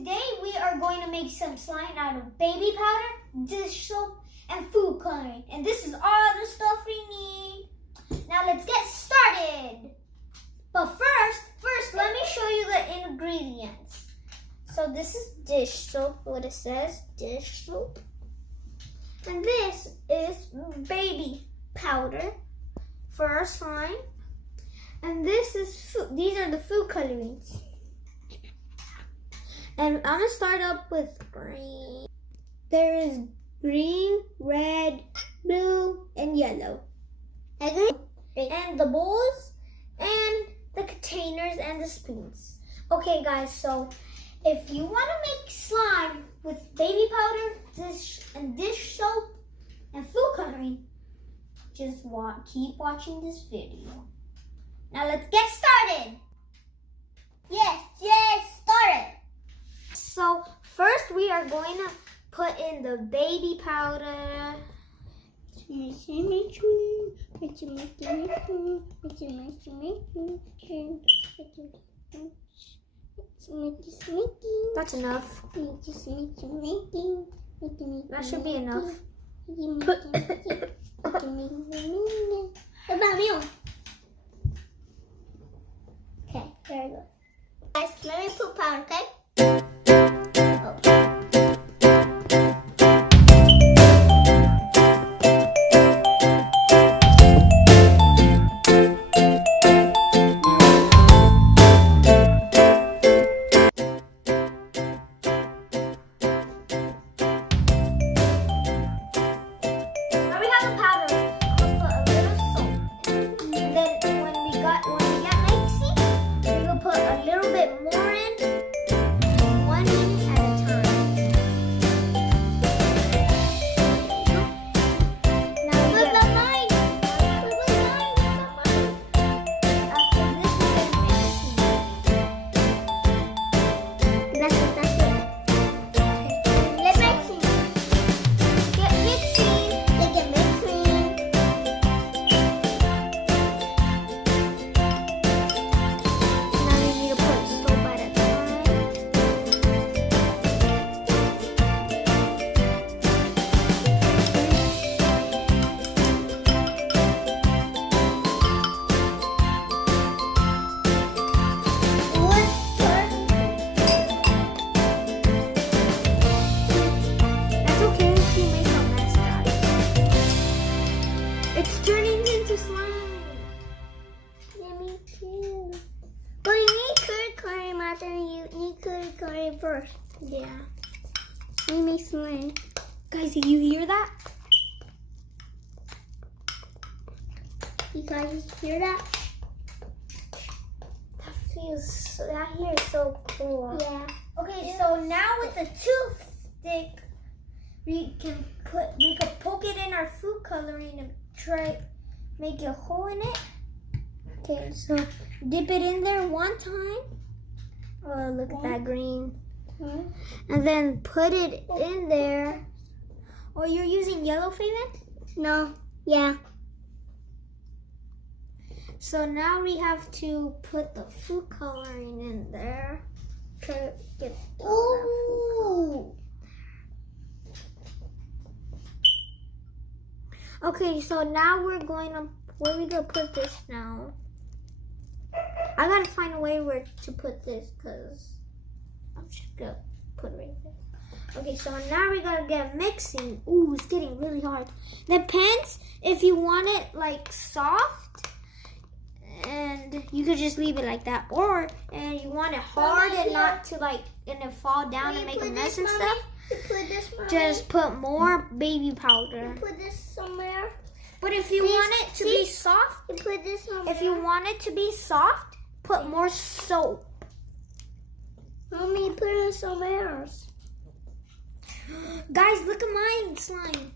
today we are going to make some slime out of baby powder, dish soap, and food coloring. And this is all the stuff we need. Now let's get started. But first let me show you the ingredients. So this is dish soap, what it says, dish soap. And this is baby powder for our slime. And this is food. These are the food colorings. And I'm gonna start up with green. There is green, red, blue, and yellow. And the bowls, and the containers, and the spoons. Okay guys, so if you wanna make slime with baby powder, dish soap, and food coloring, just keep watching this video. Now let's get started. Yes, started. So first we are going to put in the baby powder. That's enough. That should be enough. Okay, there we go. Guys, let me put powder, okay? First, yeah. We make slime. Guys, did you hear that? You guys hear that? That here is so cool. Yeah. Okay, so now with the toothpick, we can poke it in our food coloring and try make a hole in it. Okay, so dip it in there one time. Oh, look at that green. And then put it in there. Oh, you're using yellow, Fabian? No. Yeah. So now we have to put the food coloring in there. Try to get all that food coloring. Okay, so now where are we gonna put this now? I gotta find a way where to put this because I'm just gonna put it right there. Okay, so now we gotta get mixing. Ooh, it's getting really hard. Depends if you want it like soft, and you could just leave it like that, or and you want it hard and not to and it fall down and make a mess and stuff. Just put more baby powder. Put this somewhere. But if you want it to be soft, put this somewhere. If you want it to be soft, put more soap. Mommy, put it somewhere else. Guys, look at mine slime.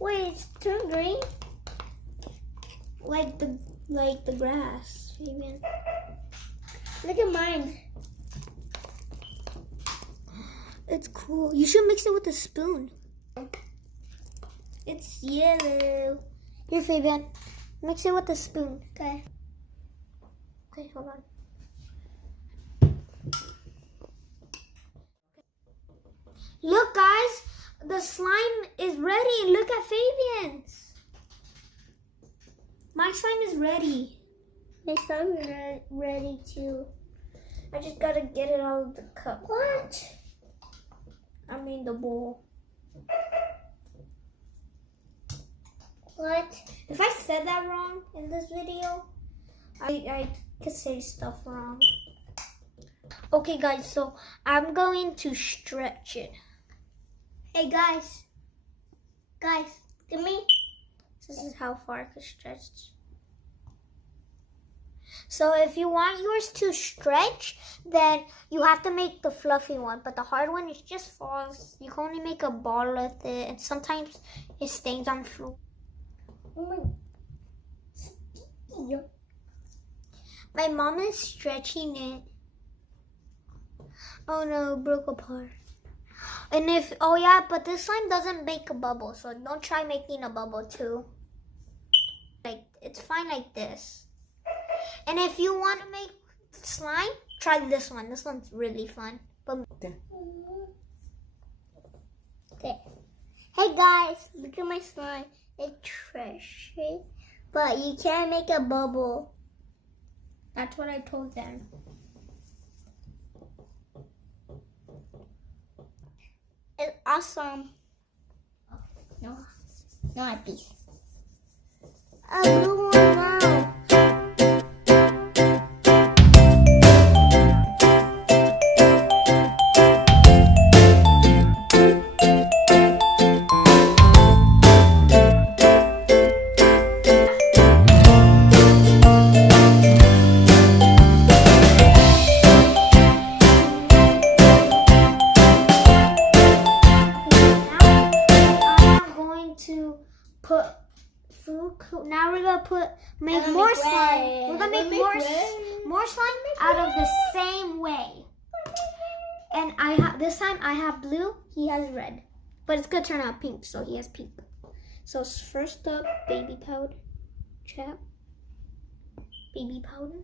Wait, it's turned green? Like the grass, Fabian. Look at mine. It's cool. You should mix it with a spoon. It's yellow. Here, Fabian. Mix it with a spoon. Okay. Okay, hold on. the slime is ready. Look at Fabian's. My slime is ready. My slime is ready too. I just gotta get it out of the cup. What? I mean the bowl. What? If I said that wrong in this video, I could say stuff wrong. Okay guys, so I'm going to stretch it. Hey guys, Give me. this is how far I can stretch. So if you want yours to stretch, then you have to make the fluffy one. But the hard one, it just falls. You can only make a ball with it. And sometimes it stains on floor. Oh my. Sticky. My mom is stretching it. Oh no, it broke apart. And if, oh yeah, but this slime doesn't make a bubble. So don't try making a bubble too. Like, it's fine like this. And if you want to make slime, try this one. This one's really fun. But Okay. Hey guys, look at my slime. It's trashy, but you can't make a bubble. that's what I told them. It's awesome. No, not this. A blue one now. Now we're gonna make gonna more make slime. red. We're gonna make more slime out of the same way. And this time I have blue. He has red, but it's gonna turn out pink. So he has pink. So first up, baby powder. Check. Baby powder.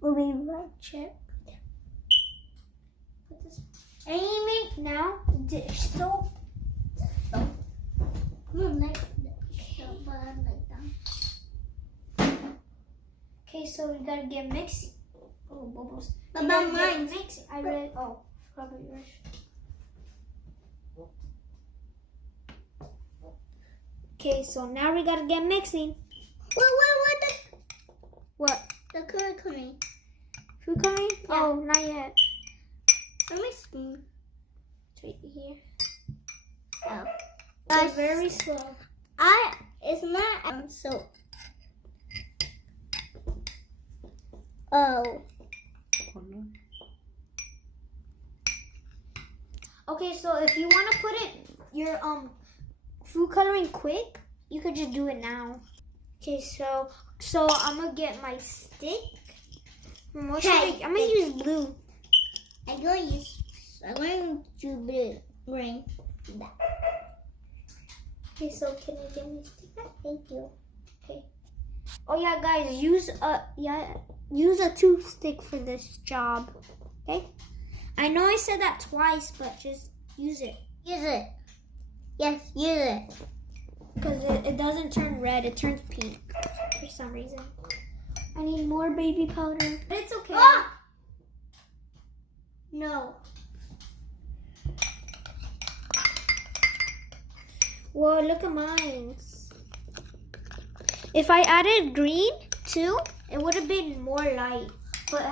Will be right. Check. Put this. And you make now dish soap. Okay, so we gotta get mixing. Oh, bubbles. What about mine? Mixing. I read. Oh, probably yours. Okay, so now we gotta get mixing. What? The color coming. Food coloring? Yeah. Oh, not yet. Let me spoon. It's right here. Oh. It's very slow. It's not soap. Oh. Okay, so if you want to put your food coloring quick, you could just do it now. Okay, so I'm gonna get my stick. I'm gonna use blue. I'm going to do blue. Green. That. Okay, so can I get my stick back? Thank you. Okay. Oh yeah, guys, use a toothpick for this job. Okay. I know I said that twice, but just use it. Use it. Yes, use it. Because it doesn't turn red, it turns pink for some reason. I need more baby powder. But it's okay. Ah! No. Whoa, look at mine. If I added green too, it would have been more light. But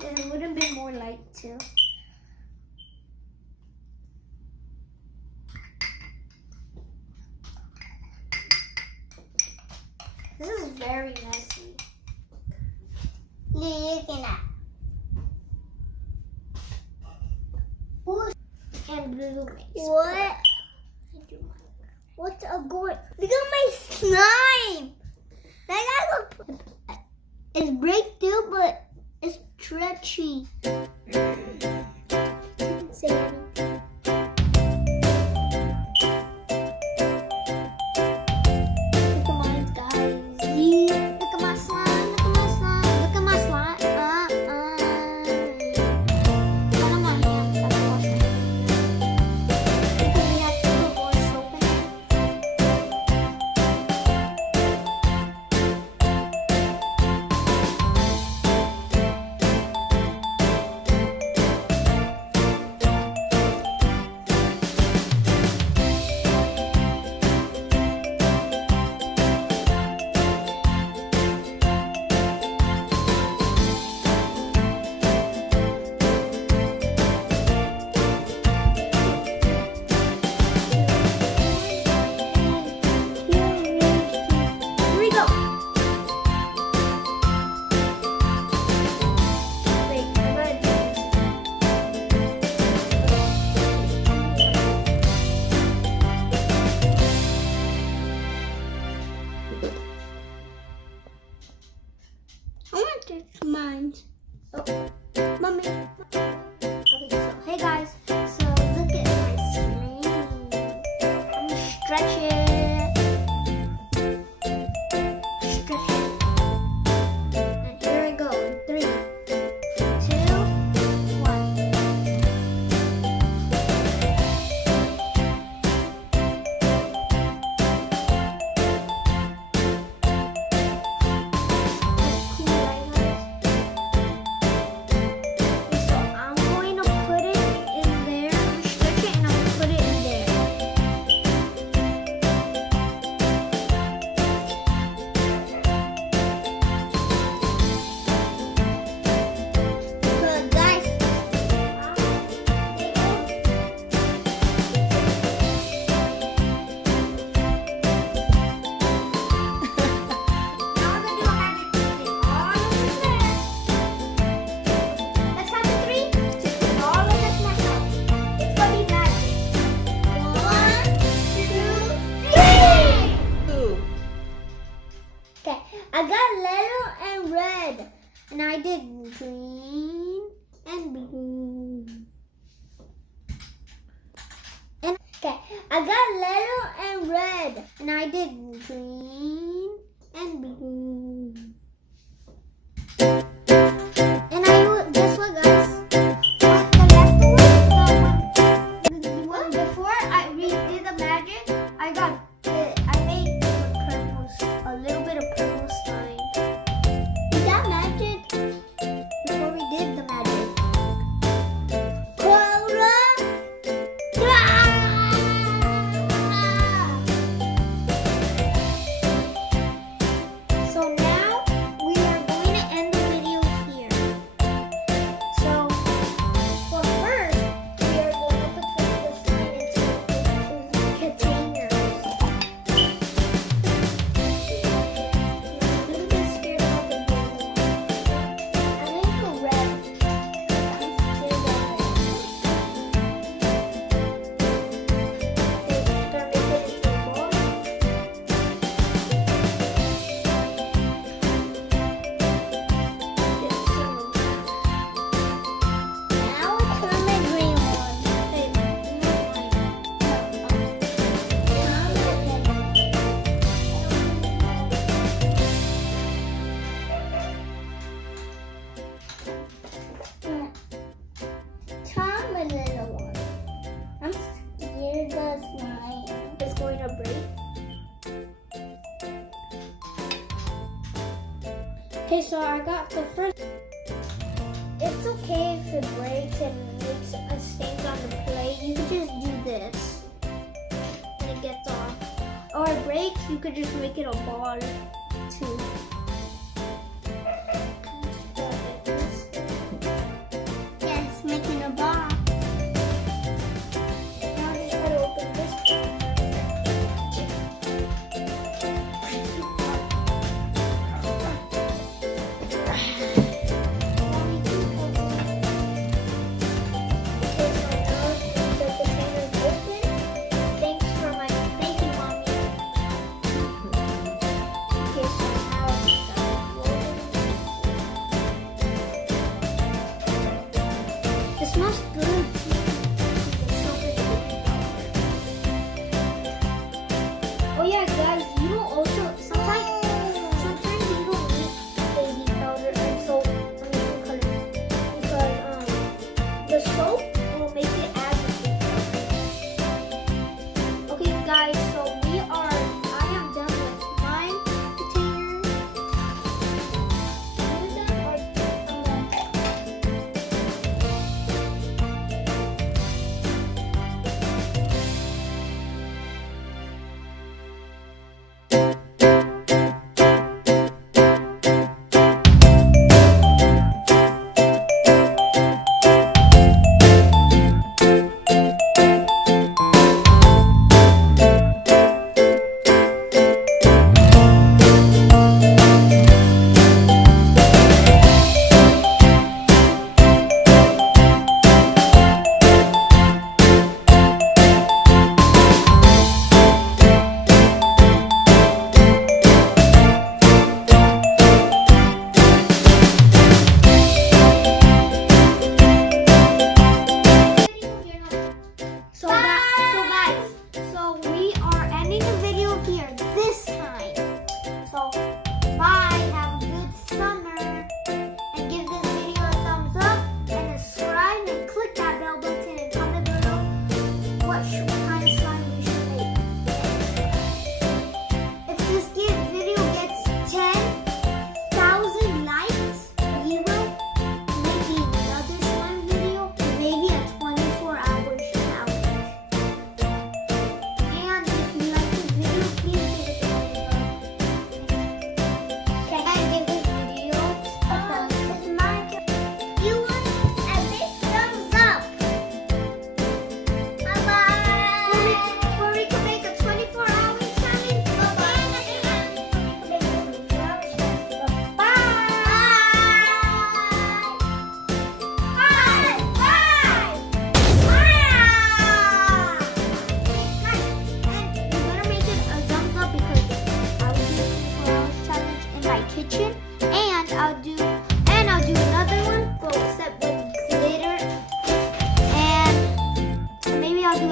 it would have been more light too. This is very messy. Look at that. And blue makes What? What's a gourd? Look at my slime. It's break through, but it's stretchy. Didn't say anything. Look at mine, guys. Look at my slime. Look at my slime. Look at my slime. One of my hands. mine. Oh, mommy. Okay, so hey guys, so look at my screen. I'm gonna stretch it. Stretch it. And here we go. 3, 2, 1. I got yellow and red, and I did green and blue. And okay, I got yellow and red, and I did green and blue. And guess what, guys? The one before I redid the magic, I made a little bit of purple slime. Is that magic? Before we did the magic. So now we are going to end the video here. So well, first we are going to put the slime into containers. I'm scared the slime is going to break. Okay, so I got the first. It's okay if it breaks and makes a stains on the plate. You could just do this and it gets off. Or it breaks, you could just make it a ball too. Yes, making a ball.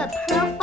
a perfect